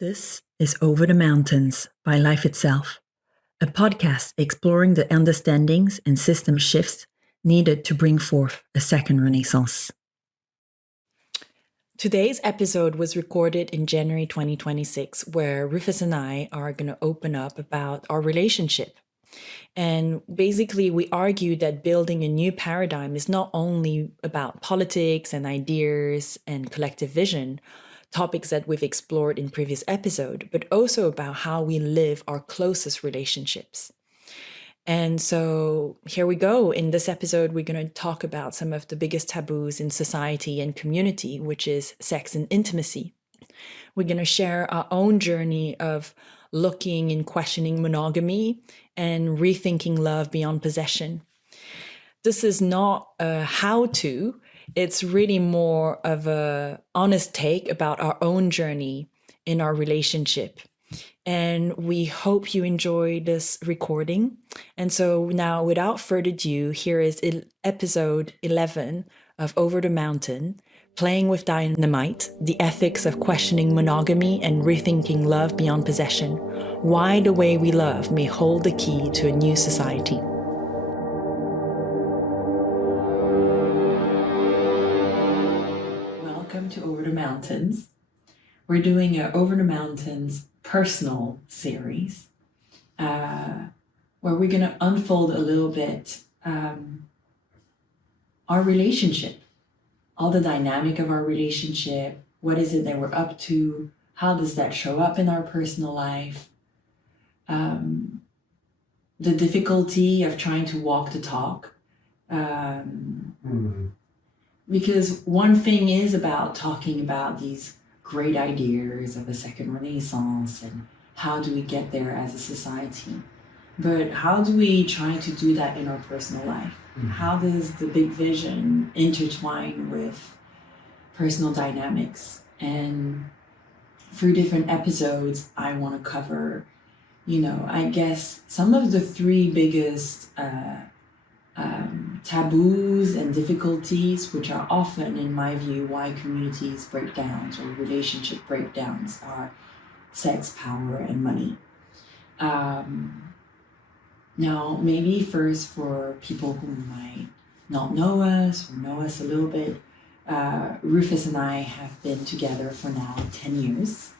This is Over the Mountains by Life Itself, a podcast exploring the understandings and system shifts needed to bring forth a second renaissance. Today's episode was recorded in January 2026, where Rufus and I are going to open up about our relationship. And basically, we argue that building a new paradigm is not only about politics and ideas and collective vision, topics that we've explored in previous episode, but also about how we live our closest relationships. And so here we go. In this episode, we're going to talk about some of the biggest taboos in society and community, which is sex and intimacy. We're going to share our own journey of looking and questioning monogamy and rethinking love beyond possession. This is not a how-to. It's really more of an honest take about our own journey in our relationship. And we hope you enjoy this recording. And so now, without further ado, here is episode 11 of Over the Mountain, Playing with Dynamite, the ethics of questioning monogamy and rethinking love beyond possession. Why the way we love may hold the key to a new society. Welcome to Over the Mountains. We're doing an Over the Mountains personal series where we're going to unfold a little bit our relationship, all the dynamic of our relationship. What is it that we're up to? How does that show up in our personal life? The difficulty of trying to walk the talk. Because one thing is about talking about these great ideas of a second renaissance and how do we get there as a society. But how do we try to do that in our personal life? How does the big vision intertwine with personal dynamics? And through different episodes, I want to cover, I guess some of the three biggest taboos and difficulties, which are often, in my view, why communities breakdowns or relationship breakdowns are sex, power, and money. Now, maybe first for people who might not know us or know us a little bit, Rufus and I have been together for now 10 years.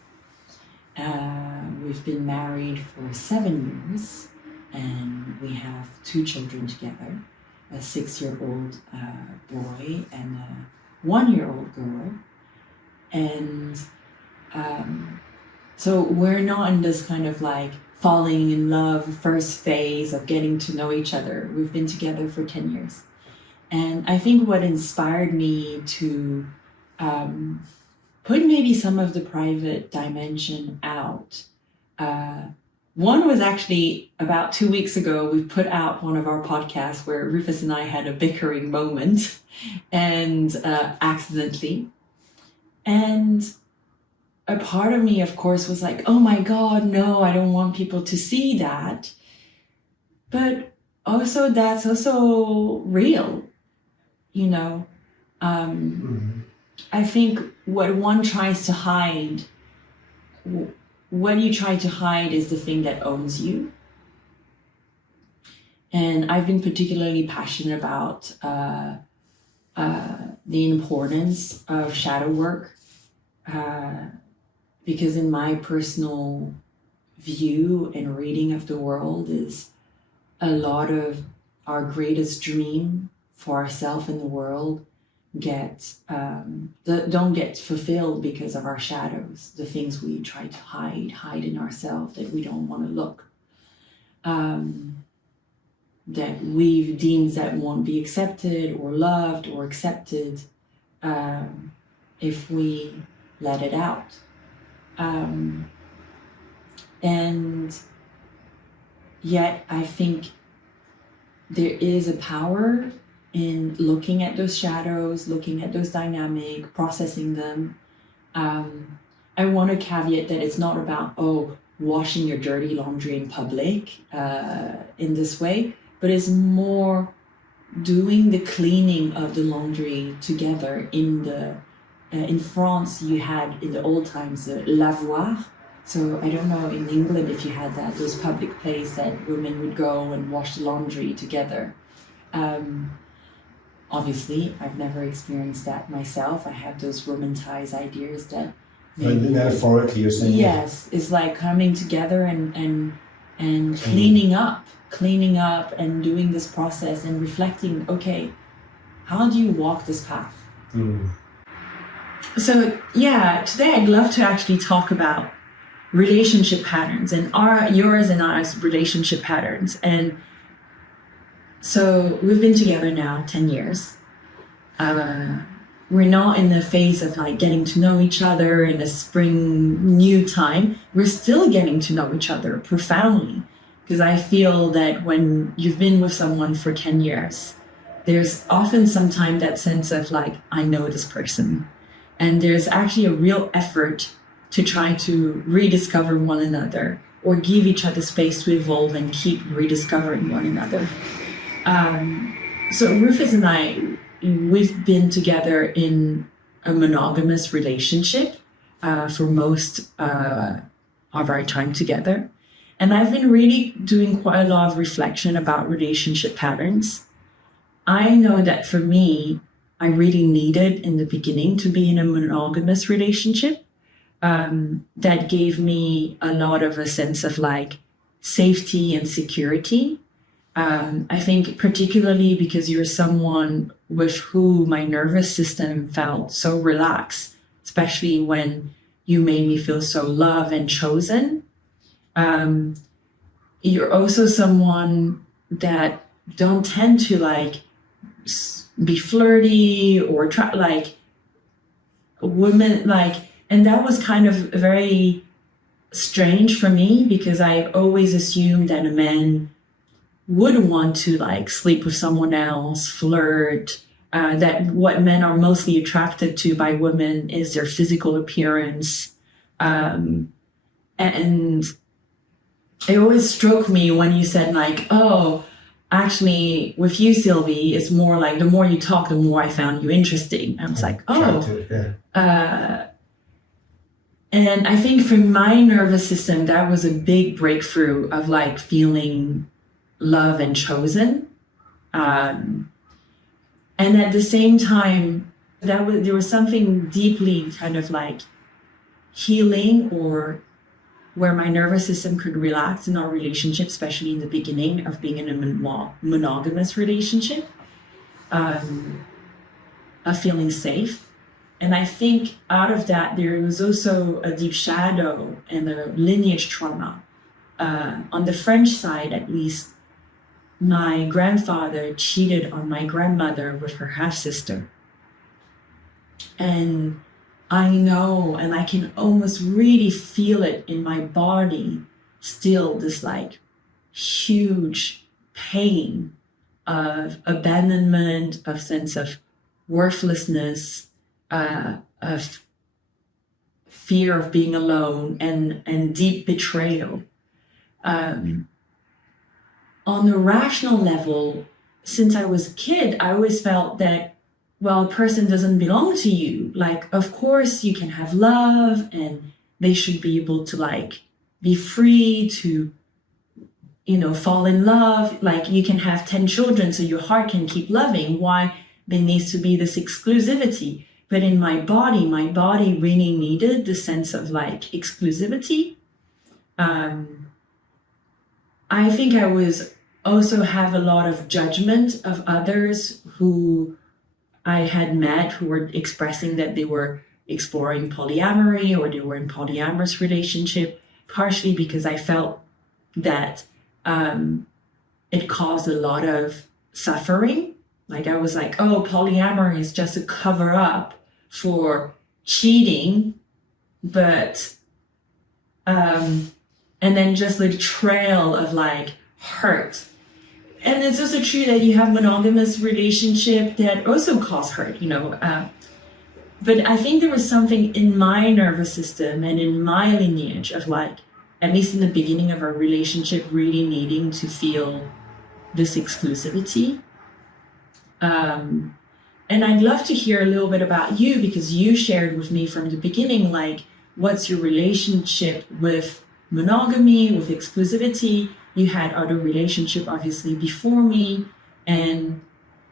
We've been married for 7 years, and we have 2 children together, a 6-year-old boy and a 1-year-old girl. And so we're not in this kind of like falling in love first phase of getting to know each other. We've been together for 10 years. And I think what inspired me to put maybe some of the private dimension out, one was actually about 2 weeks ago, we put out one of our podcasts where Rufus and I had a bickering moment and accidentally. And a part of me, of course, was like, oh my God, no, I don't want people to see that. But also that's also real, I think what one tries to hide, what you try to hide is the thing that owns you. And I've been particularly passionate about the importance of shadow work, because in my personal view and reading of the world is a lot of our greatest dream for ourselves in the world don't get fulfilled because of our shadows, the things we try to hide in ourselves that we don't want to look, that we've deemed that won't be accepted or loved or accepted if we let it out. And yet I think there is a power in looking at those shadows, looking at those dynamics, processing them. I want to caveat that it's not about, washing your dirty laundry in public in this way, but it's more doing the cleaning of the laundry together in France, you had in the old times the lavoir, So I don't know in England if you had that, those public places that women would go and wash the laundry together. Obviously, I've never experienced that myself. I have those romanticized ideas that metaphorically you're saying. Yes, it's like coming together and cleaning up and doing this process and reflecting, okay, how do you walk this path? So yeah, today I'd love to actually talk about relationship patterns and yours and ours relationship patterns. And so we've been together now 10 years. We're not in the phase of like getting to know each other in a spring new time. We're still getting to know each other profoundly, because I feel that when you've been with someone for 10 years, there's often sometimes that sense of like, I know this person. And there's actually a real effort to try to rediscover one another or give each other space to evolve and keep rediscovering one another. So Rufus and I, we've been together in a monogamous relationship for most of our time together. And I've been really doing quite a lot of reflection about relationship patterns. I know that for me, I really needed in the beginning to be in a monogamous relationship that gave me a lot of a sense of like safety and security. I think particularly because you're someone with who my nervous system felt so relaxed, especially when you made me feel so loved and chosen. You're also someone that don't tend to like be flirty or try like women like, and that was kind of very strange for me because I've always assumed that a man would want to like sleep with someone else, flirt, that what men are mostly attracted to by women is their physical appearance. And it always struck me when you said like, oh, actually with you, Sylvie, it's more like the more you talk, the more I found you interesting. I was like, oh, yeah. And I think for my nervous system, that was a big breakthrough of like feeling love and chosen. And at the same time, there was something deeply kind of like healing or where my nervous system could relax in our relationship, especially in the beginning of being in a monogamous relationship, of feeling safe. And I think out of that, there was also a deep shadow and a lineage trauma. On the French side, at least, my grandfather cheated on my grandmother with her half-sister. And I know, and I can almost really feel it in my body, still this like huge pain of abandonment, of sense of worthlessness, of fear of being alone and deep betrayal. On a rational level, since I was a kid, I always felt that, well, a person doesn't belong to you. Like, of course you can have love and they should be able to like be free to, you know, fall in love. Like you can have 10 children so your heart can keep loving. Why there needs to be this exclusivity? But in my body really needed the sense of like exclusivity. I think I was also have a lot of judgment of others who I had met who were expressing that they were exploring polyamory or they were in polyamorous relationship, partially because I felt that it caused a lot of suffering. Like I was like, oh, polyamory is just a cover up for cheating, but and then just the trail of like hurt. And it's also true that you have monogamous relationship that also cause hurt, you know. But I think there was something in my nervous system and in my lineage of like, at least in the beginning of our relationship, really needing to feel this exclusivity. And I'd love to hear a little bit about you because you shared with me from the beginning, like what's your relationship with monogamy, with exclusivity? You had other relationship obviously before me. And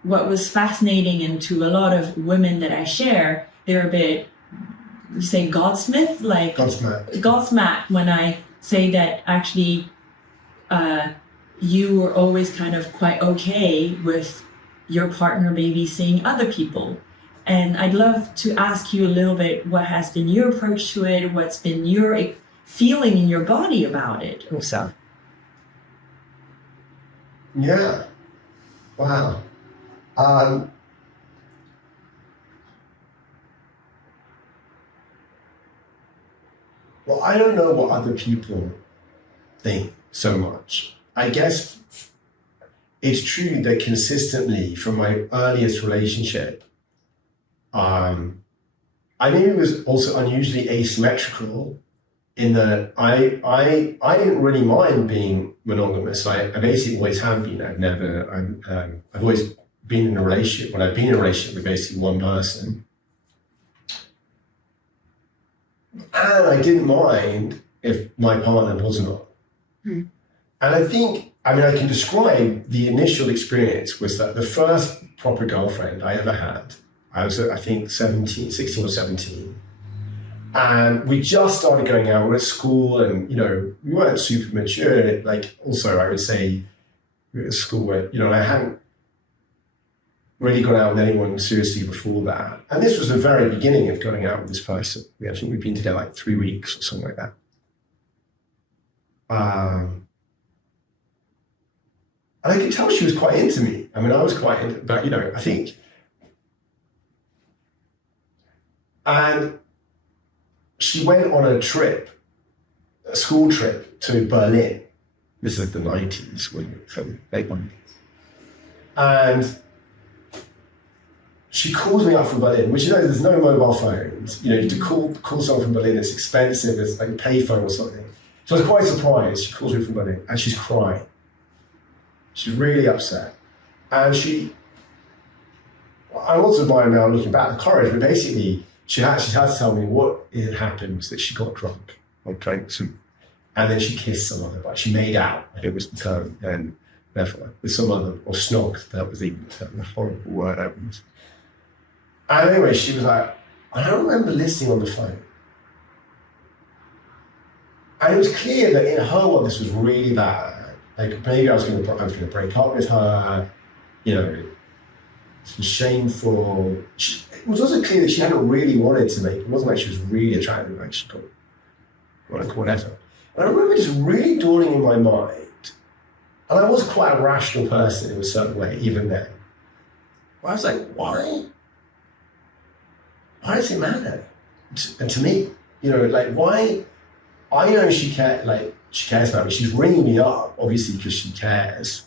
what was fascinating, and to a lot of women that I share, they're a bit, you say Godsmith? Like Godsmack when I say that actually you were always kind of quite okay with your partner maybe seeing other people. And I'd love to ask you a little bit, what has been your approach to it? What's been your feeling in your body about it also? Yeah. Wow. Well, I don't know what other people think so much. I guess it's true that consistently from my earliest relationship, I maybe was also unusually asymmetrical in that I didn't really mind being monogamous. I basically always have been. I've always been in a relationship. When I've been in a relationship with basically one person, and I didn't mind if my partner was not. And I think, I can describe the initial experience was that the first proper girlfriend I ever had, I was, I think, 16 or 17. And we just started going out, we were at school and, we weren't super mature. Like, also, I would say we were at school where, I hadn't really gone out with anyone seriously before that. And this was the very beginning of going out with this person. I think we'd been together like 3 weeks or something like that. And I could tell she was quite into me. I was quite into, but I think. And she went on a trip, a school trip to Berlin. This is the 90s, late 90s. And she calls me up from Berlin, which, there's no mobile phones. To call someone from Berlin, it's expensive, it's like a payphone or something. So I was quite surprised. She calls me from Berlin and she's crying. She's really upset. And I'm also admiring now looking back the courage, but basically she had to tell me what had happened was that she got drunk or drank some, and then she kissed some other guy. She made out, it was the term, and therefore with some other, or snogged, that was even a horrible word I was. And anyway, she was like, I don't remember listening on the phone. And it was clear that in her world this was really bad. Like maybe I was going to break up with her, it was shameful. It was also clear that she hadn't really wanted to make it. It wasn't like she was really attracted, like she got whatever. And I remember just really dawning in my mind, and I was quite a rational person in a certain way, even then. I was like, why does it matter? And to me, why? I know she cares about me. She's ringing me up, obviously, because she cares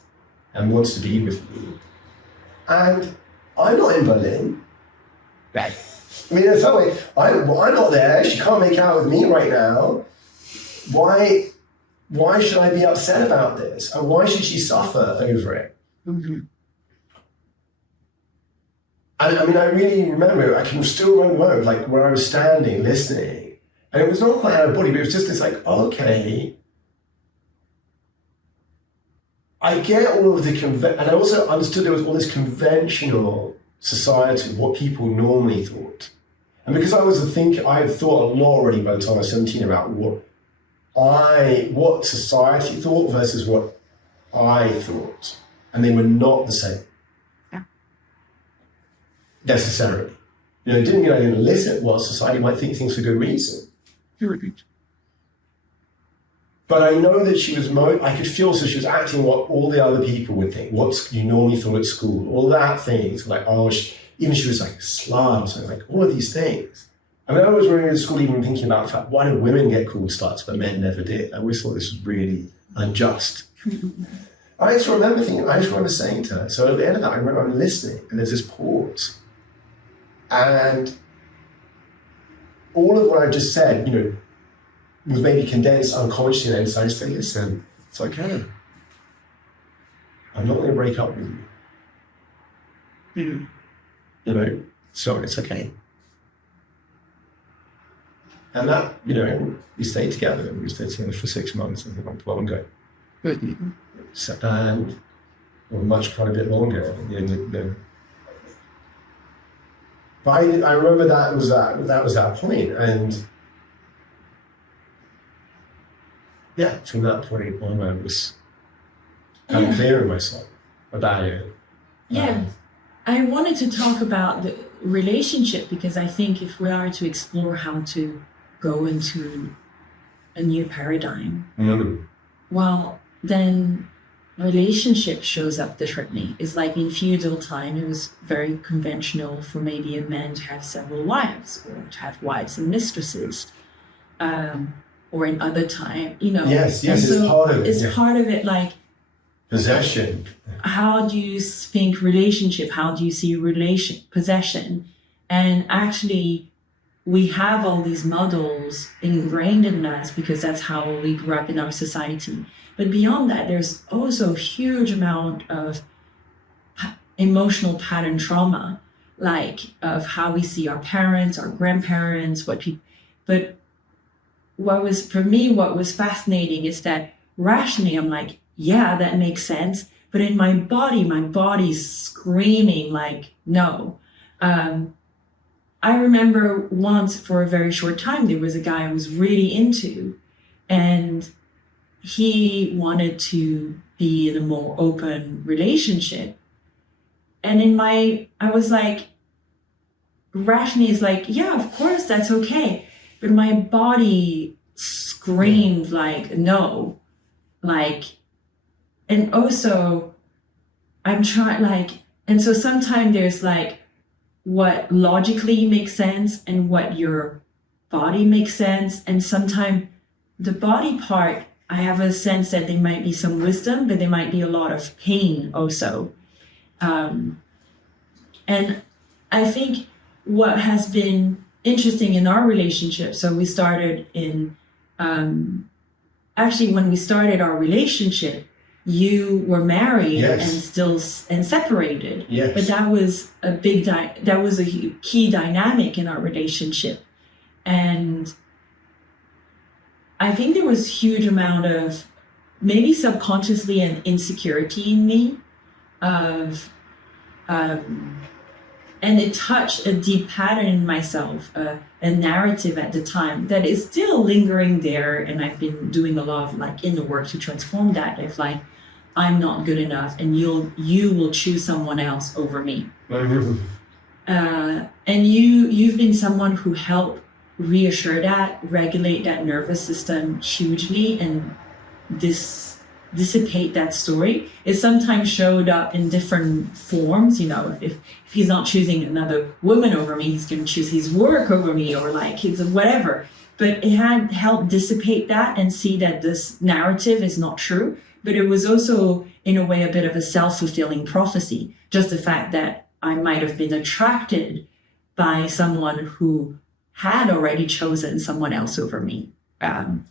and wants to be with me. And I'm not in Berlin. Right. In some way, I'm not there. She can't make out with me right now. Why should I be upset about this? And why should she suffer over it? Mm-hmm. And I really remember, I can still remember the moment, like where I was standing, listening. And it was not quite out of body, but it was just this like, okay, I get all of the, and I also understood there was all this conventional society, what people normally thought. And because I was a thinker, I had thought a lot already by the time I was 17 about what society thought versus what I thought. And they were not the same. Yeah. Necessarily. It didn't mean I didn't listen. Well, society might think things for good reason. But I know that she was, I could feel, so she was acting what all the other people would think, what you normally thought at school, all that things, like, even she was like slut or something, like all of these things. I was running to school even thinking about the fact, why do women get cool starts but men never did? I always thought this was really unjust. I just remember saying to her, so at the end of that, I remember I'm listening and there's this pause. And all of what I just said, was maybe condensed unconsciously, and so I say, listen, it's okay. I'm not going to break up with you. So it's okay. And that, we stayed together. We stayed together for 6 months and not long ago. And or quite a bit longer. But I remember that was that point, and yeah, from that point on, I was kind of clear in myself about it. Yeah, I wanted to talk about the relationship because I think if we are to explore how to go into a new paradigm, well, then relationship shows up differently. It's like in feudal time, it was very conventional for maybe a man to have several wives or to have wives and mistresses. Or in other time, Yes, and so it's part of it. It's part of it, like possession. How do you think relationship? How do you see possession? And actually, we have all these models ingrained in us because that's how we grew up in our society. But beyond that, there's also a huge amount of emotional pattern trauma, like of how we see our parents, our grandparents, but what was fascinating is that rationally, I'm like, yeah, that makes sense. But in my body's screaming like, no. I remember once for a very short time, there was a guy I was really into, and he wanted to be in a more open relationship. And I was like, rationally is like, yeah, of course, that's okay. But my body screamed like, no, like, and also I'm trying and so sometimes there's like what logically makes sense and what your body makes sense. And sometimes the body part, I have a sense that there might be some wisdom, but there might be a lot of pain also. And I think what has been interesting in our relationship, so we started in, actually when we started our relationship, you were married and separated. Yes. But that was a key dynamic in our relationship. And I think there was a huge amount of maybe subconsciously an insecurity in me of, and it touched a deep pattern in myself, a narrative at the time that is still lingering there. And I've been doing a lot of inner work to transform that. If I'm not good enough and you will choose someone else over me. And you've been someone who helped reassure that, regulate that nervous system hugely, and dissipate that story. It sometimes showed up in different forms. If he's not choosing another woman over me, he's going to choose his work over me, or his whatever. But it had helped dissipate that and see that this narrative is not true. But it was also, in a way, a bit of a self-fulfilling prophecy. Just the fact that I might have been attracted by someone who had already chosen someone else over me. And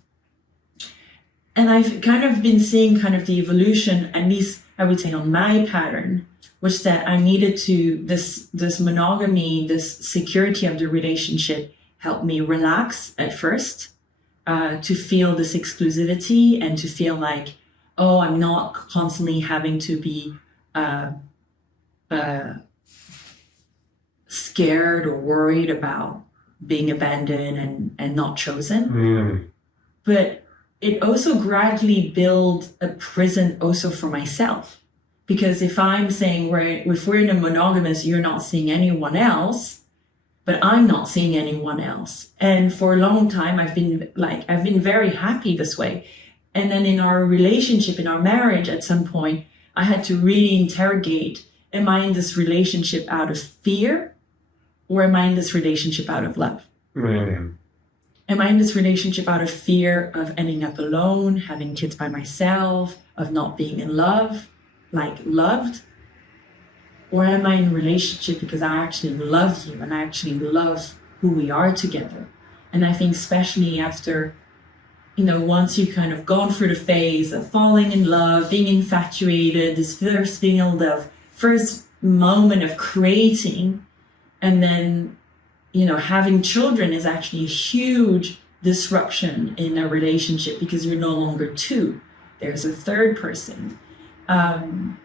I've kind of been seeing kind of the evolution, at least I would say on my pattern, which that I needed to, this monogamy, this security of the relationship helped me relax at first, to feel this exclusivity and to feel like, oh, I'm not constantly having to be scared or worried about being abandoned and not chosen. But it also gradually built a prison also for myself. Because if I'm saying, if we're in a monogamous, you're not seeing anyone else, but I'm not seeing anyone else. And for a long time, I've been very happy this way. And then in our relationship, in our marriage, at some point, I had to really interrogate, am I in this relationship out of fear, or am I in this relationship out of love? Am I in this relationship out of fear of ending up alone, having kids by myself, of not being in love, loved? Or am I in a relationship because I actually love you and I actually love who we are together? And I think especially after, once you've kind of gone through the phase of falling in love, being infatuated, this first moment of creating, and then, having children is actually a huge disruption in a relationship because you're no longer two. There's a third person. And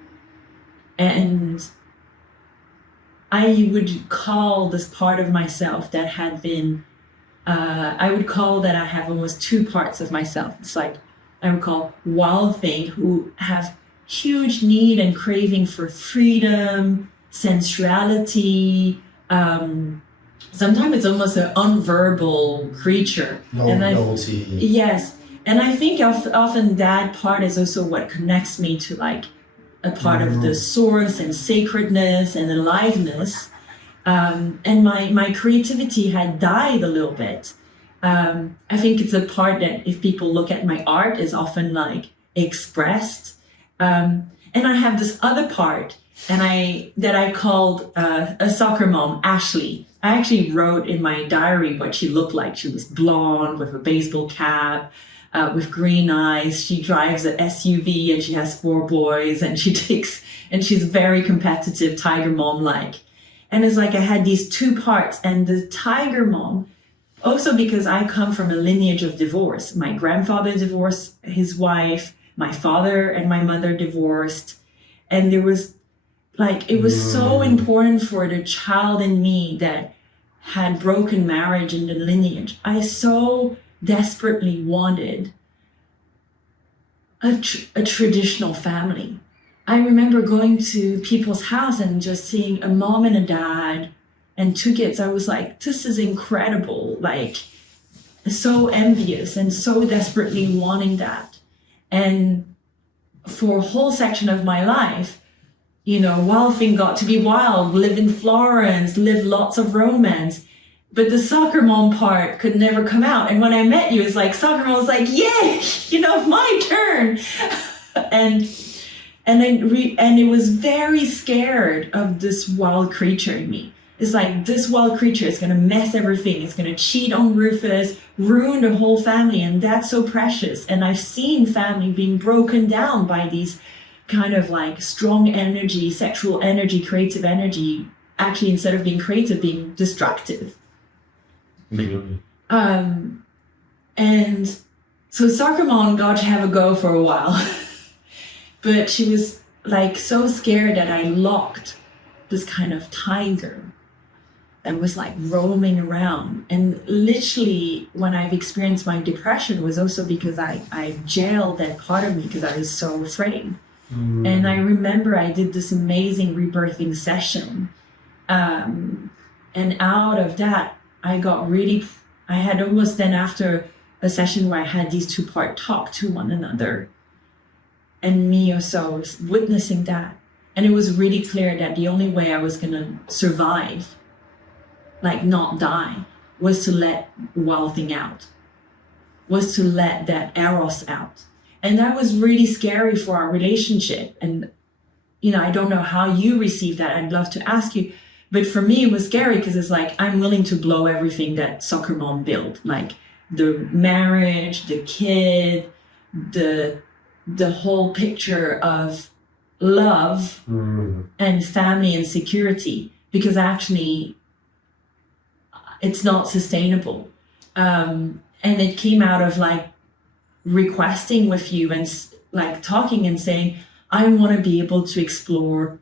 I would call this part of myself that had been, I would call that I have almost two parts of myself. It's like, I would call wild thing who have huge need and craving for freedom, sensuality. Sometimes it's almost an unverbal creature. Novelty. Yes. And I think often that part is also what connects me to like a part of the source and sacredness and aliveness. And my creativity had died a little bit. I think it's a part that if people look at my art is often like expressed. And I have this other part that I called a soccer mom, Ashley. I actually wrote in my diary what she looked like. She was blonde with a baseball cap, with green eyes. She drives an SUV and she has 4 boys and she's very competitive, tiger mom like. And it's like I had these two parts, and the tiger mom, also because I come from a lineage of divorce. My grandfather divorced his wife, my father and my mother divorced. And there was like, it was so important for the child in me that had broken marriage in the lineage. I so desperately wanted a traditional family. I remember going to people's house and just seeing a mom and a dad and 2 kids. I was like, this is incredible. Like, so envious and so desperately wanting that. And for a whole section of my life, you know, wild thing got to be wild, live in Florence, live lots of romance. But the soccer mom part could never come out. And when I met you, it's like, soccer mom was like, yay, you know, my turn. and it was very scared of this wild creature in me. It's like, this wild creature is going to mess everything. It's going to cheat on Rufus, ruin the whole family. And that's so precious. And I've seen family being broken down by these kind of like strong energy, sexual energy, creative energy, actually instead of being creative, being destructive. And so soccer mom got to have a go for a while, but she was like so scared that I locked this kind of tiger that was like roaming around. And literally when I've experienced my depression was also because I jailed that part of me because I was so afraid. And I remember I did this amazing rebirthing session. And out of that, I had almost then after a session where I had these 2 parts talk to one another. And me also witnessing that. And it was really clear that the only way I was going to survive, like not die, was to let wild thing out, was to let that eros out. And that was really scary for our relationship. And, you know, I don't know how you received that. I'd love to ask you. But for me, it was scary because it's like, I'm willing to blow everything that soccer mom built, like the marriage, the kid, the whole picture of love and family and security, because actually it's not sustainable. And it came out of like requesting with you and like talking and saying, I want to be able to explore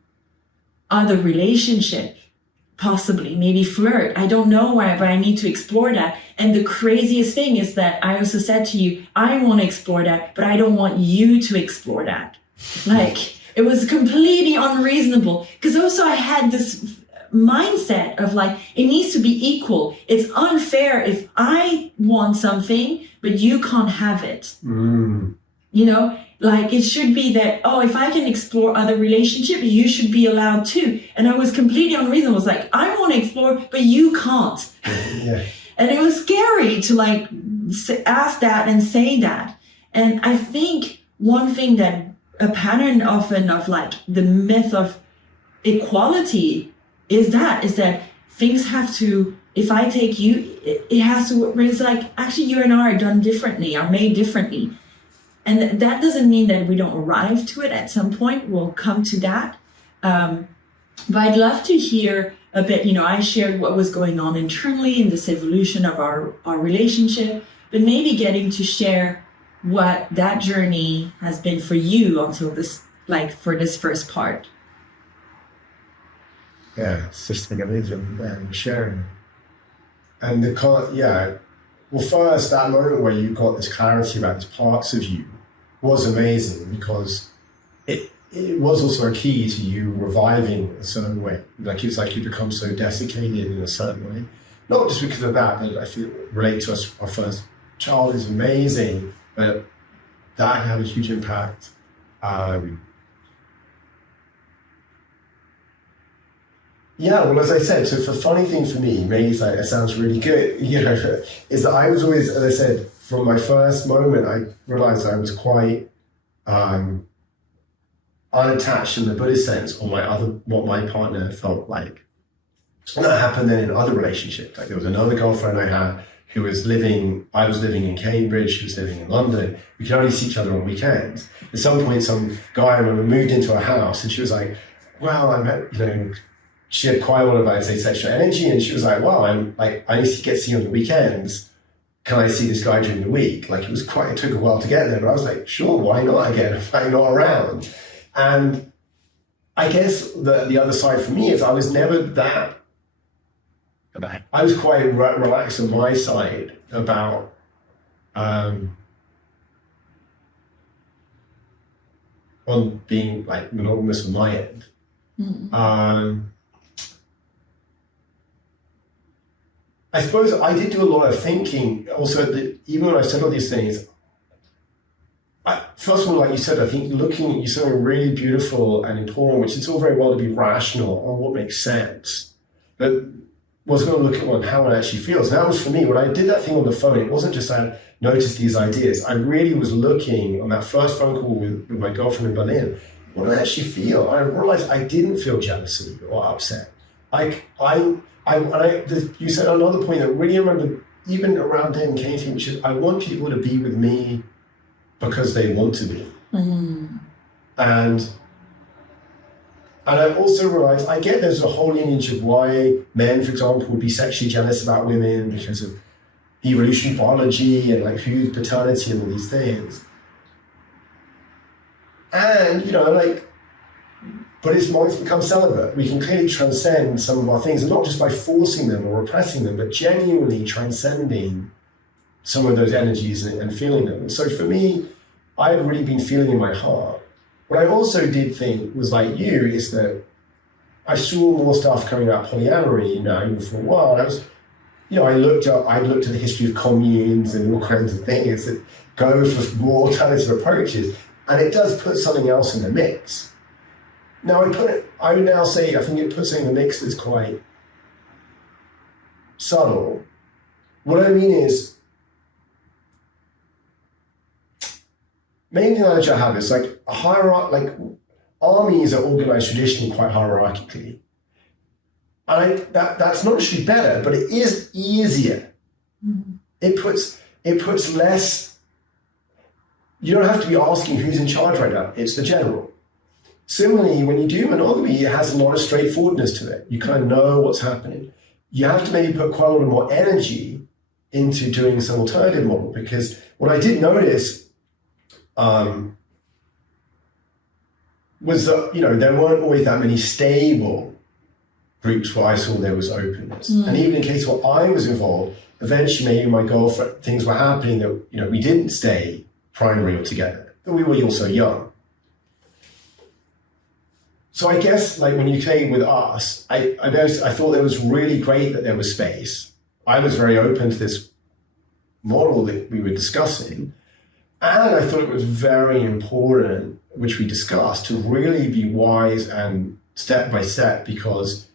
other relationships, possibly, maybe flirt. I don't know why, but I need to explore that. And the craziest thing is that I also said to you, I want to explore that, but I don't want you to explore that. Like, it was completely unreasonable. Because also I had this mindset of like, it needs to be equal. It's unfair if I want something, but you can't have it. You know, like it should be that, oh, if I can explore other relationships, you should be allowed too. And I was completely unreasonable. I was like, I want to explore, but you can't. Yeah. And it was scary to like ask that and say that. And I think one thing that a pattern often of like the myth of equality is that things have to, if I take you, it has to, it's like, actually you and I are done differently, are made differently. And that doesn't mean that we don't arrive to it at some point. We'll come to that. But I'd love to hear a bit, you know, I shared what was going on internally in this evolution of our relationship. but maybe getting to share what that journey has been for you until this, like for this first part. Yeah, it's just amazing and sharing. And well, first, that moment where you got this clarity about these parts of you was amazing, because it was also a key to you reviving a certain way. Like, it's like you become so desiccated in a certain way. Not just because of that, but I feel relate to us, our first child is amazing, but that had a huge impact. Yeah, well, as I said, so the funny thing for me, maybe it's like, it sounds really good, is that I was always, as I said, from my first moment, I realized I was quite unattached in the Buddhist sense on what my partner felt like. And that happened then in other relationships. Like, there was another girlfriend I had who was I was living in Cambridge, she was living in London. We could only see each other on weekends. At some point, some guy, I remember, moved into a house, and she was like, well, she had quite a lot of, I'd say, sexual energy, and she was like, well, I need to get to see you on the weekends. Can I see this guy during the week? Like, it took a while to get there, but I was like, sure, why not again if I'm not around? And I guess the other side for me is I was never that, I was quite relaxed on my side about on being like monogamous on my end. Mm-hmm. I suppose I did do a lot of thinking also, even when I said all these things. First of all, like you said, I think looking at something really beautiful and important, which it's all very well to be rational on what makes sense, but was going to look at how it actually feels. And that was for me, when I did that thing on the phone, it wasn't just I noticed these ideas. I really was looking on that first phone call with my girlfriend in Berlin, what did I actually feel? I realized I didn't feel jealousy or upset. You said another point that really, I remember, even around then came to me, which is I want people to be with me because they want to be. Mm. And I also realized, I get there's a whole lineage of why men, for example, would be sexually jealous about women because of evolutionary biology and like who's paternity and all these things. And, Buddhist monks become celibate. We can clearly transcend some of our things, and not just by forcing them or repressing them, but genuinely transcending some of those energies and feeling them. And so for me, I had really been feeling in my heart. What I also did think was like you, is that I saw more stuff coming out polyamory, even for a while. I looked at the history of communes and all kinds of things that go for more alternative approaches, and it does put something else in the mix. Now I would now say, I think it puts something in the mix that's quite subtle. What I mean is, main knowledge I have is like a hierarchy, like armies are organized traditionally quite hierarchically. And that's not actually better, but it is easier. Mm-hmm. It puts less, you don't have to be asking who's in charge right now, it's the general. Similarly, when you do monogamy, it has a lot of straightforwardness to it. You kind of know what's happening. You have to maybe put quite a lot more energy into doing some alternative model, because what I did notice was that, there weren't always that many stable groups where I saw there was openness. Mm. And even in case where I was involved, eventually maybe my girlfriend, things were happening that, we didn't stay primary or together, but we were also young. So I guess, like, when you came with us, I thought it was really great that there was space. I was very open to this model that we were discussing. And I thought it was very important, which we discussed, to really be wise and step by step, because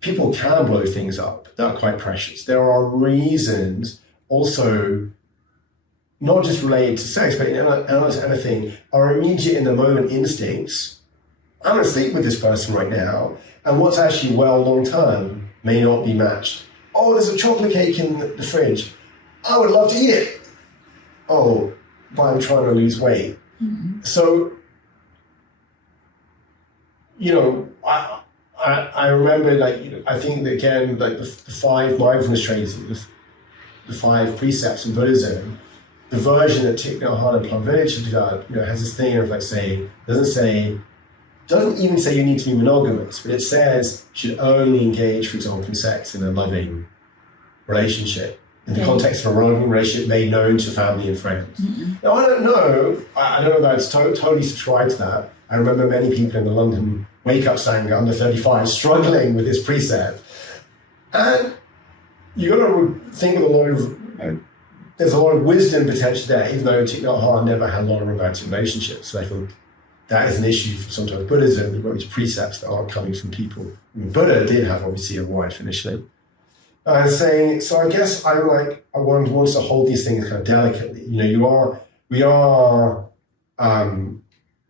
people can blow things up. They're quite precious. There are reasons also, not just related to sex, but in anything, our immediate in the moment instincts. I'm going to sleep with this person right now, and what's actually well long-term may not be matched. Oh, there's a chocolate cake in the fridge. I would love to eat it. Oh, but I'm trying to lose weight. Mm-hmm. So, I remember, I think that, again, like the 5 mindfulness trainings, the 5 precepts in Buddhism, the version that Thich Nhat Hanh and Plum Village have developed, has this thing of like saying, doesn't even say you need to be monogamous, but it says you should only engage, for example, in sex in a loving relationship, in the context of a loving relationship made known to family and friends. Now, I don't know that it's totally subscribed to that. I remember many people in the London wake-up sangha under 35 struggling with this precept. And you got to think of a lot of, there's a lot of wisdom potential there, even though Thich Nhat Hanh never had a lot of romantic relationships. So I think that is an issue for sometimes Buddhism. We've got these precepts that aren't coming from people. I mean, Buddha did have obviously a wife initially. So I guess I want to hold these things kind of delicately. We are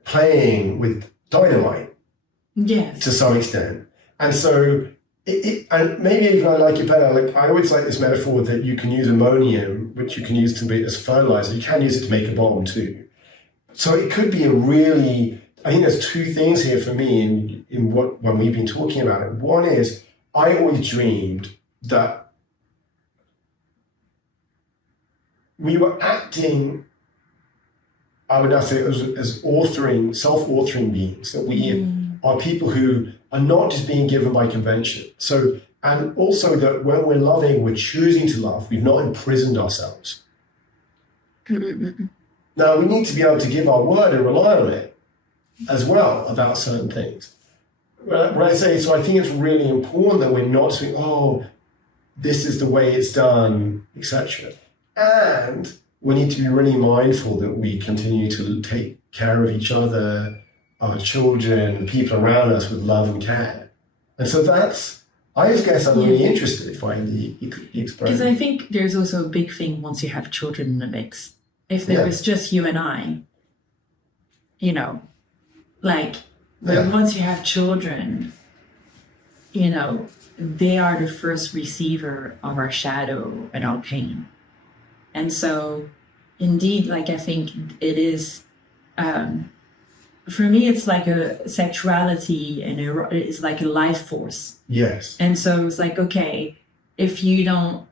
playing with dynamite, yes, to some extent, and so and maybe even I like it better. Like I always like this metaphor that you can use ammonium, which you can use to be as fertilizer. You can use it to make a bomb too. So it could be I think there's 2 things here for me when we've been talking about it. One is I always dreamed that we were acting, I would now say, as self-authoring beings, that we are people who are not just being given by convention. So, and also that when we're loving, we're choosing to love. We've not imprisoned ourselves. Now, we need to be able to give our word and rely on it as well about certain things. When I say, so I think it's really important that we're not saying, this is the way it's done, etc. And we need to be really mindful that we continue to take care of each other, our children, the people around us with love and care. And so I just guess I'm really interested if I the experiment. Because I think there's also a big thing once you have children in the mix. If there was just you and I, once you have children, they are the first receiver of our shadow and our pain. And so, indeed, I think it is, for me, it's like a sexuality and it's like a life force. Yes. And so it's like, okay, if you don't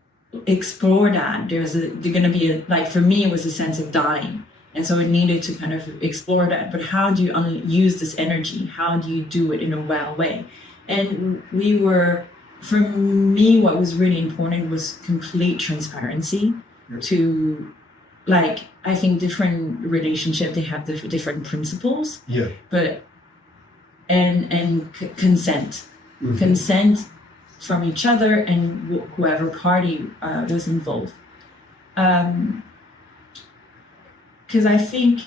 explore that, there's going to be for me, it was a sense of dying. And so I needed to kind of explore that. But how do you use this energy? How do you do it in a well way? And for me, what was really important was complete transparency to, I think different relationships, they have different principles. Yeah. But, and consent. Mm-hmm. Consent from each other and whoever party was involved. Because I think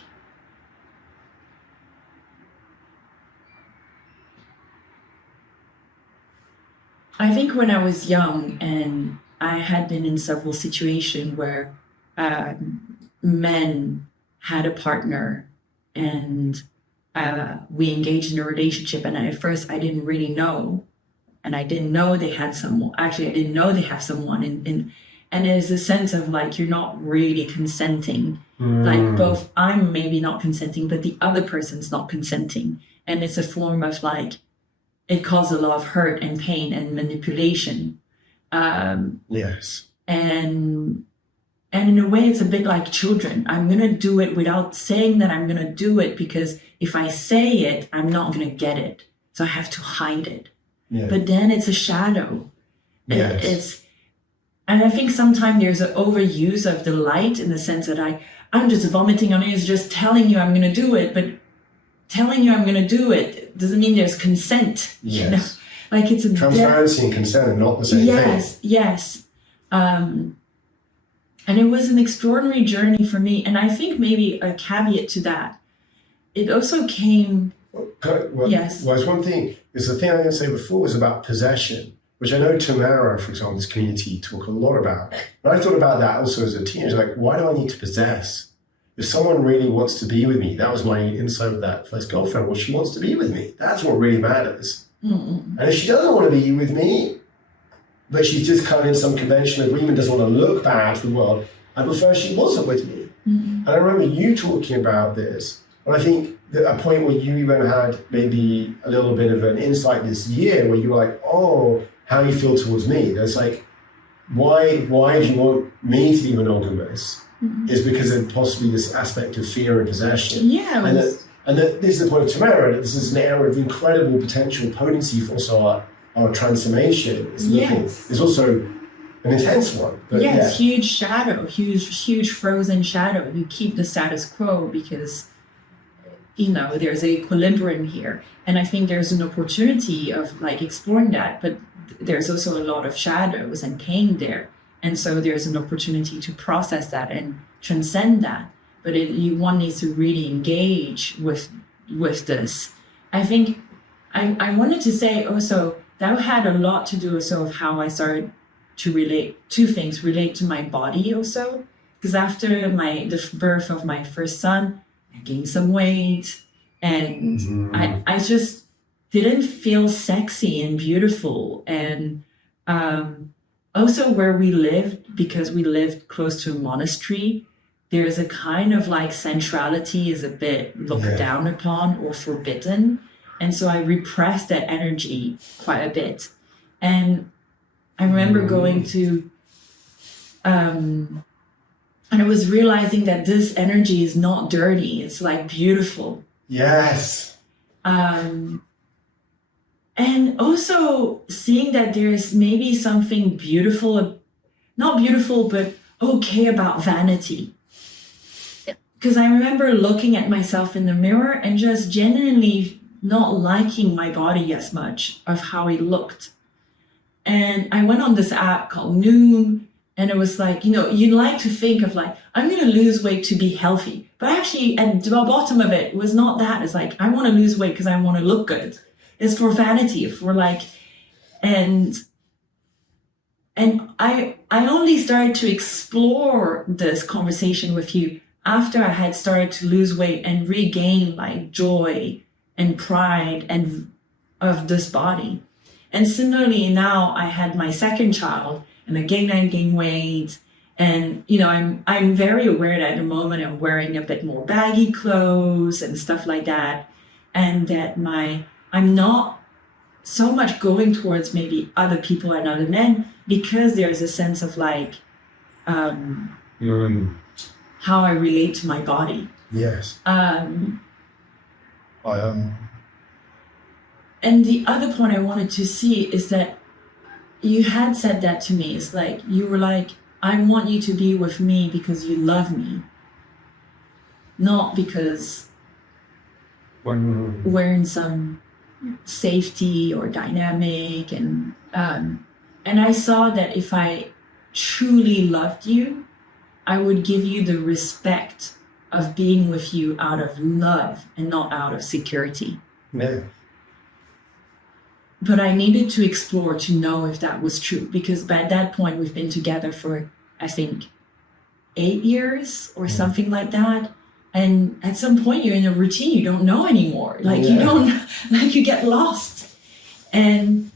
when I was young and I had been in several situations where men had a partner and we engaged in a relationship, and at first I didn't really know, and I didn't know they had someone. Actually, I didn't know they have someone, and there's a sense of you're not really consenting. Both I'm maybe not consenting, but the other person's not consenting, and it's a form of it causes a lot of hurt and pain and manipulation. Yes. And in a way, it's a bit like children. I'm going to do it without saying that I'm going to do it, because if I say it, I'm not going to get it. So I have to hide it. Yeah. But then it's a shadow. Yes. And I think sometimes there's an overuse of the light in the sense that I'm just vomiting on it. It's just telling you I'm going to do it. But telling you I'm going to do it doesn't mean there's consent. Yes. It's a transparency and consent are not the same thing. Yes. And it was an extraordinary journey for me. And I think maybe a caveat to that, it also came... yes. Well, there's one thing. Is the thing I didn't say before was about possession, which I know Tamara, for example, this community talk a lot about. But I thought about that also as a teenager. Why do I need to possess? If someone really wants to be with me, that was my insight with that first girlfriend. Well, she wants to be with me. That's what really matters. Mm-mm. And if she doesn't want to be with me, but she's just kind of in some conventional agreement, doesn't want to look bad to the world, I prefer she wasn't with me. Mm-hmm. And I remember you talking about this, and I think that a point where you even had maybe a little bit of an insight this year where you were like, how you feel towards me. There's why do you want me to be monogamous? Is because of possibly this aspect of fear and possession. Yeah. And that this is the point of Tamara, that this is an area of incredible potential potency for also our transformation. It's also an intense one. But yes, huge shadow, huge frozen shadow. You keep the status quo because, there's an equilibrium here. And I think there's an opportunity of like exploring that, but there's also a lot of shadows and pain there. And so there's an opportunity to process that and transcend that. But one needs to really engage with this. I think I wanted to say also that had a lot to do also with how I started to relate to my body also. Because after the birth of my first son, I gained some weight and I just didn't feel sexy and beautiful. And also where we lived, because we lived close to a monastery, there's a kind of like sensuality is a bit looked down upon or forbidden. And so I repressed that energy quite a bit. And I remember going to, and I was realizing that this energy is not dirty. It's like beautiful. Yes. And also seeing that there's maybe something beautiful, not beautiful, but okay about vanity. Because I remember looking at myself in the mirror and just genuinely not liking my body as much of how it looked. And I went on this app called Noom, and it was like, you'd like to think of like, I'm going to lose weight to be healthy. But actually at the bottom of it was not that. It's like, I want to lose weight because I want to look good. It's for vanity, for like, and I only started to explore this conversation with you after I had started to lose weight and regain like joy and pride and of this body. And similarly now I had my second child and again I gained weight. And I'm very aware that at the moment I'm wearing a bit more baggy clothes and stuff like that. And that I'm not so much going towards maybe other people and other men because there's a sense of like how I relate to my body. Yes. And the other point I wanted to see is that you had said that to me. It's like, you were like, I want you to be with me because you love me. Not because we're in some safety or dynamic. And I saw that if I truly loved you, I would give you the respect of being with you out of love and not out of security. Yeah. But I needed to explore to know if that was true, because by that point we've been together for, I think, 8 years or something like that. And at some point you're in a routine you don't know anymore. Like you get lost. And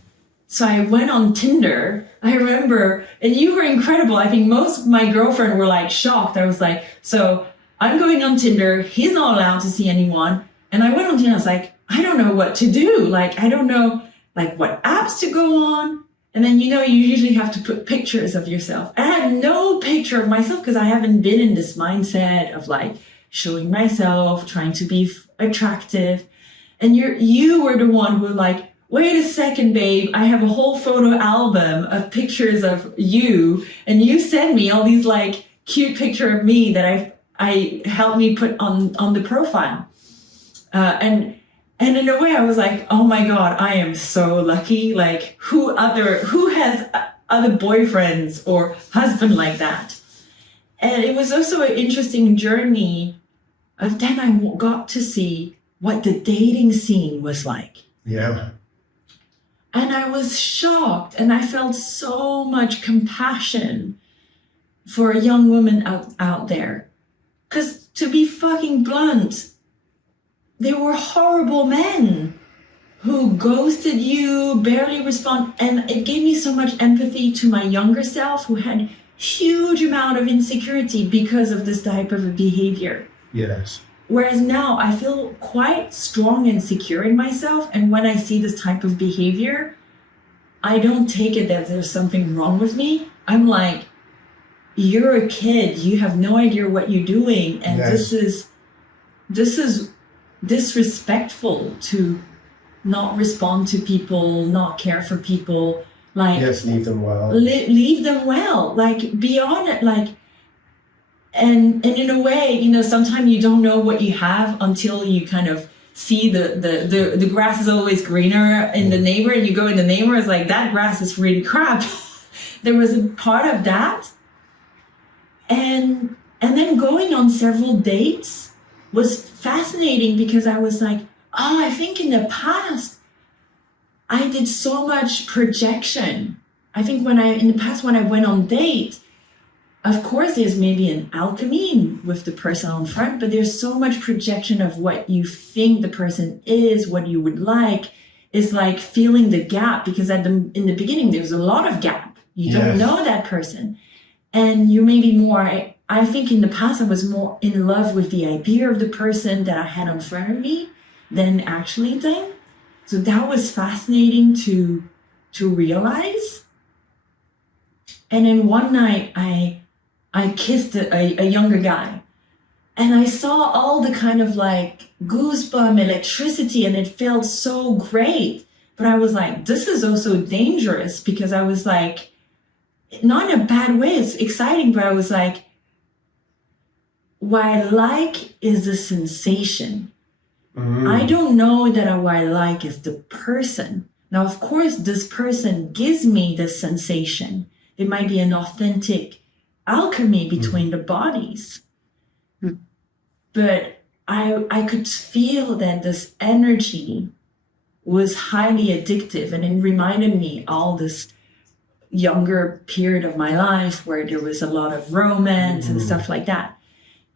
so I went on Tinder. I remember, and you were incredible. I think most of my girlfriends were like shocked. I was like, so I'm going on Tinder. He's not allowed to see anyone. And I went on Tinder. I was like, I don't know what to do. Like, I don't know like what apps to go on. And then, you usually have to put pictures of yourself. I had no picture of myself because I haven't been in this mindset of like showing myself, trying to be attractive. And you were the one who were like, wait a second, babe, I have a whole photo album of pictures of you. And you sent me all these like cute picture of me that I helped me put on the profile. And in a way I was like, oh my God, I am so lucky. Like who has other boyfriends or husband like that? And it was also an interesting journey of then I got to see what the dating scene was like. Yeah. And I was shocked and I felt so much compassion for a young woman out there. Because to be fucking blunt, they were horrible men who ghosted you, barely respond. And it gave me so much empathy to my younger self who had huge amount of insecurity because of this type of behavior. Yes. Whereas now I feel quite strong and secure in myself. And when I see this type of behavior, I don't take it that there's something wrong with me. I'm like, you're a kid, you have no idea what you're doing, and Yes. this is disrespectful to not respond to people, not care for people, like Yes, leave them well. leave them well, like beyond it, like, and in a way, you know, sometimes you don't know what you have until you kind of see the grass is always greener in the neighbor, and you go in the neighbor, it's like, that grass is really crap. There was a part of that. And then going on several dates was fascinating, because I was like, oh, I think in the past I did so much projection. I think in the past when I went on dates, of course there's maybe an alchemy with the person on front, but there's so much projection of what you think the person is, what you would like. Is like filling the gap, because in the beginning there's a lot of gap. You don't know that person. And you may be more, I think in the past I was more in love with the idea of the person that I had in front of me than actually them. So that was fascinating to realize. And then one night I kissed a younger guy, and I saw all the kind of like goosebump electricity, and it felt so great. But I was like, this is also dangerous, because I was like, not in a bad way, it's exciting, but I was like, what I like is the sensation. I don't know that what I like is the person. Now, of course, this person gives me the sensation. It might be an authentic alchemy between the bodies. But I could feel that this energy was highly addictive, and it reminded me all this younger period of my life where there was a lot of romance and stuff like that.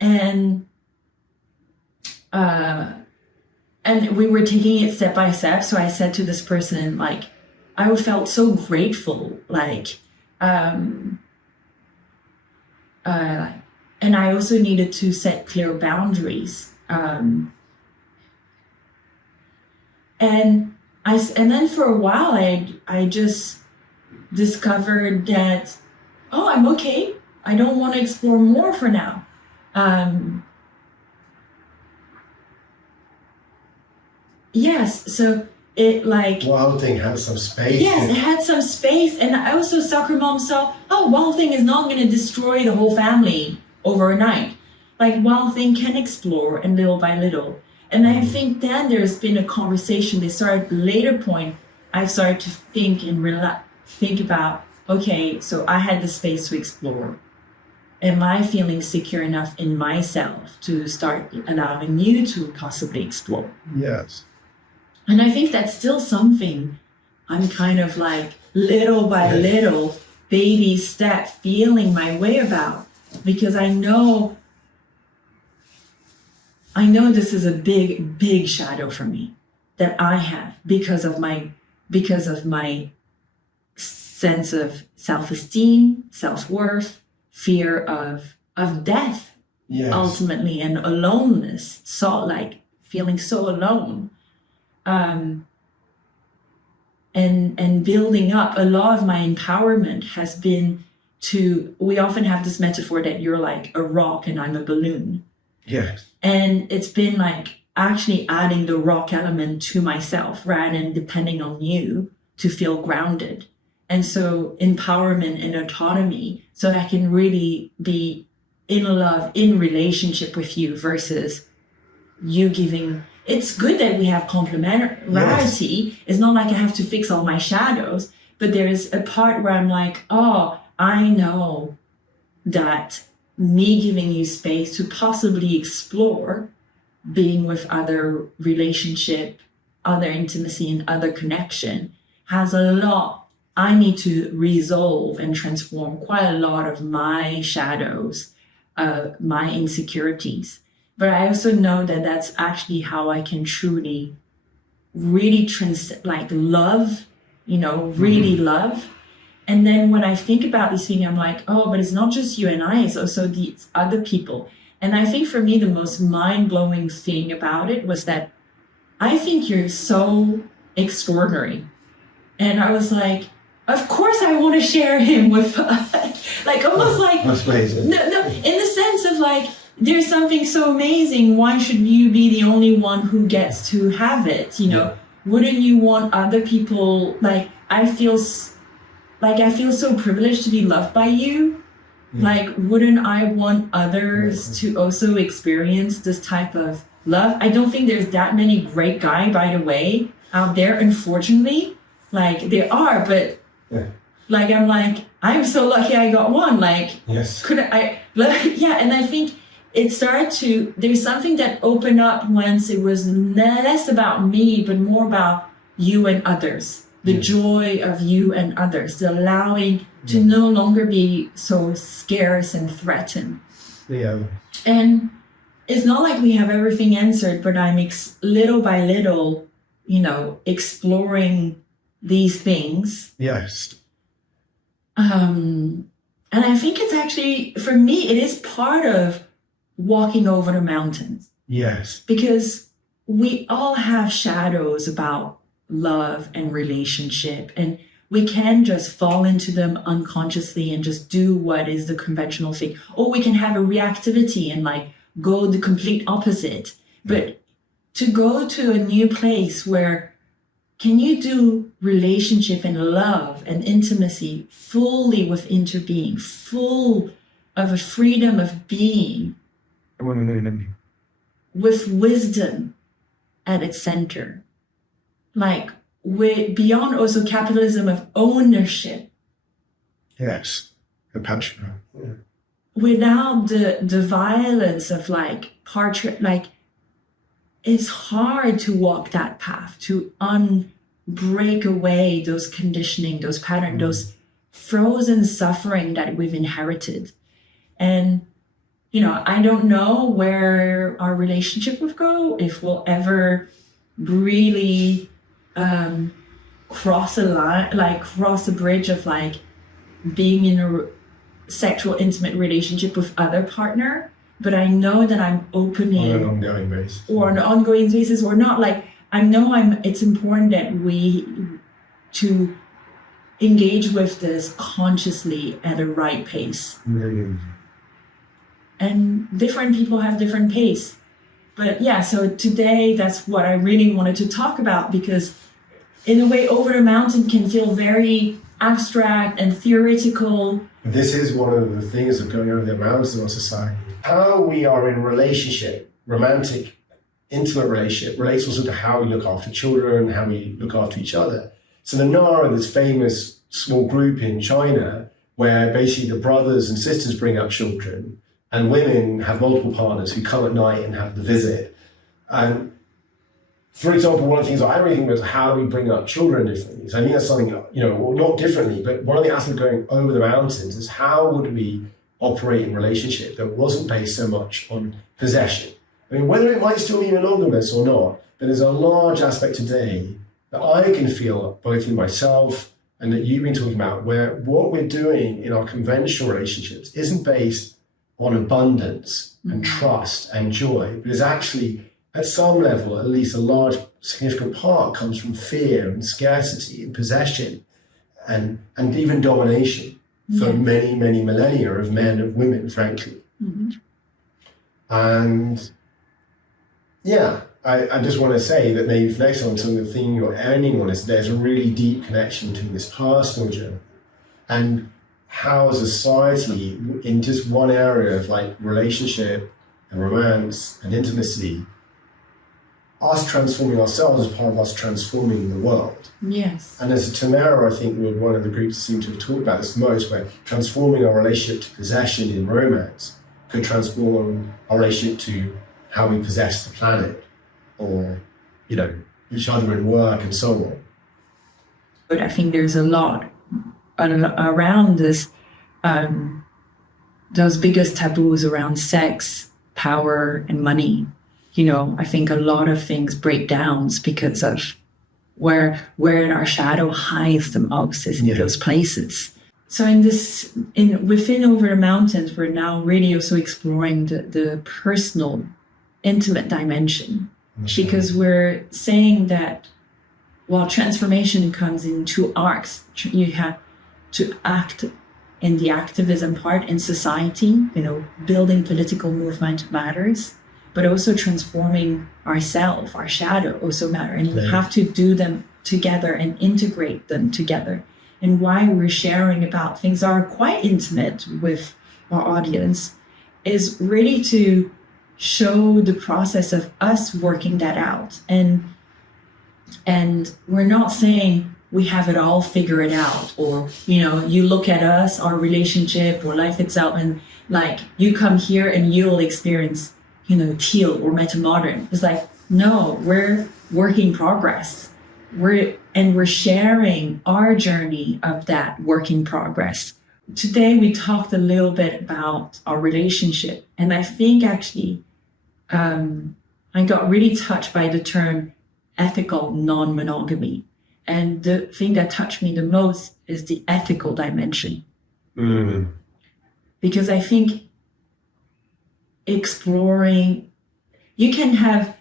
And we were taking it step by step. So I said to this person, like, I felt so grateful, like, and I also needed to set clear boundaries. And then for a while, I just discovered that, oh, I'm okay. I don't want to explore more for now. Yes, so it like... Wild Thing had some space. Yes, it had some space. And I also, soccer mom saw, oh, Wild Thing is not going to destroy the whole family overnight. Like, Wild Thing can explore, and little by little. And I think then there's been a conversation. They started later point. I've started to think about, okay, so I had the space to explore. Am I feeling secure enough in myself to start allowing you to possibly explore? Yes. And I think that's still something I'm kind of like little by little, baby step, feeling my way about, because I know this is a big, big shadow for me that I have because of my sense of self-esteem, self-worth, fear of death, ultimately, and aloneness. So like feeling so alone. And building up, a lot of my empowerment has been we often have this metaphor that you're like a rock and I'm a balloon. Yes. And it's been like actually adding the rock element to myself rather than depending on you to feel grounded. And so empowerment and autonomy, so that I can really be in love, in relationship with you versus you giving. It's good that we have complementarity. Yes. It's not like I have to fix all my shadows, but there is a part where I'm like, oh, I know that me giving you space to possibly explore being with other relationship, other intimacy, and other connection has a lot. I need to resolve and transform quite a lot of my shadows, my insecurities. But I also know that that's actually how I can truly, really love, really love. And then when I think about this thing, I'm like, oh, but it's not just you and I, it's also these other people. And I think for me, the most mind-blowing thing about it was that I think you're so extraordinary. And I was like, of course I want to share him with, like almost like, That's amazing. no, in the sense of like, there's something so amazing. Why should you be the only one who gets to have it? You know, wouldn't you want other people? Like, I feel so privileged to be loved by you. Like, wouldn't I want others to also experience this type of love? I don't think there's that many great guys, by the way, out there, unfortunately. Like, there are, but like, I'm so lucky I got one. Like, couldn't I? Like, yeah, and I think it started to, there's something that opened up once it was less about me, but more about you and others. The joy of you and others, the allowing to no longer be so scarce and threatened. Yeah. And it's not like we have everything answered, but I'm little by little, you know, exploring these things. Yes. And I think it's actually, for me, it is part of walking over the mountains. Yes. Because we all have shadows about love and relationship, and we can just fall into them unconsciously and just do what is the conventional thing, or we can have a reactivity and like go the complete opposite. But to go to a new place where can you do relationship and love and intimacy fully with interbeing, full of a freedom of being, with wisdom at its center, like beyond also capitalism of ownership. Yes. The passion. Yeah. Without the violence of like like it's hard to walk that path, to break away those conditioning, those patterns, those frozen suffering that we've inherited. And you know, I don't know where our relationship will go, if we'll ever really cross a line, like cross a bridge of like being in a sexual intimate relationship with other partner. But I know that I'm opening on an ongoing basis, or an ongoing basis, or not. Like I know it's important that we to engage with this consciously at a right pace. And different people have different pace. But yeah, so today that's what I really wanted to talk about, because in a way, Over the Mountain can feel very abstract and theoretical. This is one of the things of going over the mountains in our society. How we are in relationship, romantic, intimate relationship, relates also to how we look after children, how we look after each other. So the Nara, this famous small group in China, where basically the brothers and sisters bring up children, and women have multiple partners who come at night and have the visit. And for example, one of the things I really think was how do we bring up children differently? So I think that's something, you know, well, not differently, but one of the aspects of going over the mountains is how would we operate in relationship that wasn't based so much on possession? I mean, whether it might still be monogamous or not, but there's a large aspect today that I can feel both in myself and that you've been talking about, where what we're doing in our conventional relationships isn't based on abundance and trust and joy, but is actually at some level, at least a large significant part comes from fear and scarcity and possession and even domination for many, many millennia of men and women, frankly. And yeah, I just want to say that maybe for next time, some of the thing you're ending on is there's a really deep connection between this personal journey and how as a society, in just one area of like relationship and romance and intimacy, us transforming ourselves is part of us transforming the world. Yes. And as a Tamara, I think we're one of the groups that seem to have talked about this most, where transforming our relationship to possession in romance could transform our relationship to how we possess the planet, or, you know, each other in work and so on. But I think there's a lot around this, those biggest taboos around sex, power, and money. You know, I think a lot of things break down because of where our shadow hides the most is in those places. So within Over the Mountains, we're now really also exploring the personal, intimate dimension, because we're saying that while transformation comes in two arcs. You have to act in the activism part in society, building political movement matters, but also transforming ourselves, our shadow also matter. And we have to do them together and integrate them together. And why we're sharing about things that are quite intimate with our audience is really to show the process of us working that out. And we're not saying we have it all figured out, or, you look at us, our relationship or life itself, and like, you come here and you'll experience, teal or metamodern. It's like, no, we're work in progress. We're sharing our journey of that work in progress. Today, we talked a little bit about our relationship. And I think actually, I got really touched by the term ethical non-monogamy. And the thing that touched me the most is the ethical dimension. Because I think exploring, you can have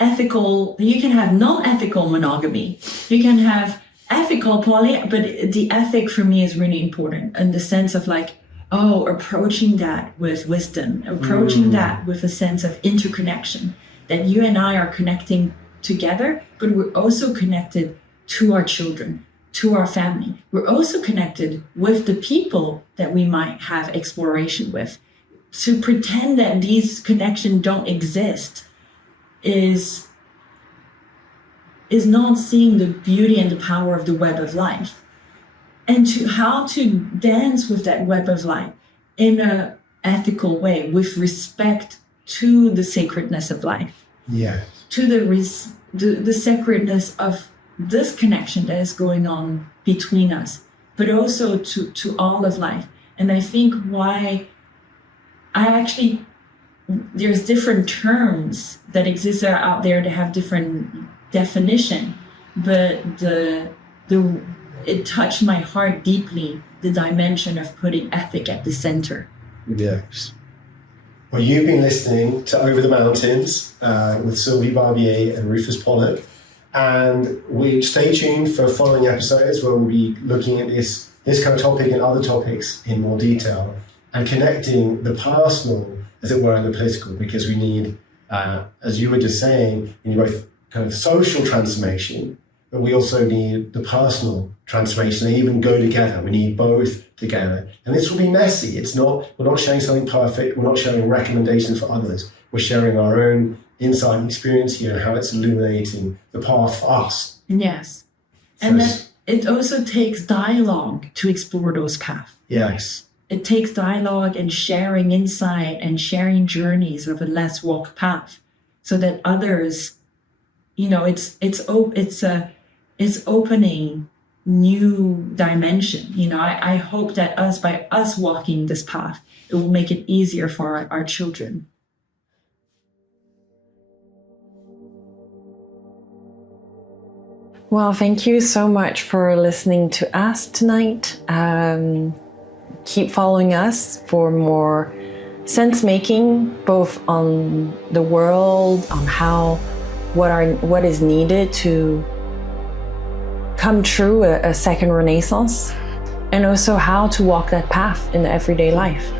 non-ethical monogamy, you can have ethical poly, but the ethic for me is really important in the sense of like, approaching that with wisdom, approaching that with a sense of interconnection, that you and I are connecting together, but we're also connected to our children, to our family. We're also connected with the people that we might have exploration with. To pretend that these connections don't exist is not seeing the beauty and the power of the web of life, and how to dance with that web of life in an ethical way, with respect to the sacredness of life, to the sacredness of this connection that is going on between us, but also to all of life. And I think why there's different terms that exist out there that have different definition, but it touched my heart deeply, the dimension of putting ethic at the center. Yes. Well, you've been listening to Over the Mountains with Sylvie Barbier and Rufus Pollock, and we stay tuned for following episodes where we'll be looking at this kind of topic and other topics in more detail, and connecting the personal, as it were, and the political, because we need, as you were just saying, we need both kind of social transformation, but we also need the personal transformation. They even go together. We need both together. And this will be messy. We're not sharing something perfect. We're not sharing recommendations for others. We're sharing our own insight and experience here and how it's illuminating the path for us. Yes. And then it also takes dialogue to explore those paths. Yes. It takes dialogue and sharing insight and sharing journeys of a less walked path, so that others, it's opening new dimension. I hope that by us walking this path, it will make it easier for our children. Well, thank you so much for listening to us tonight. Keep following us for more sense making, both on the world, on what is needed to come true, a second renaissance, and also how to walk that path in the everyday life.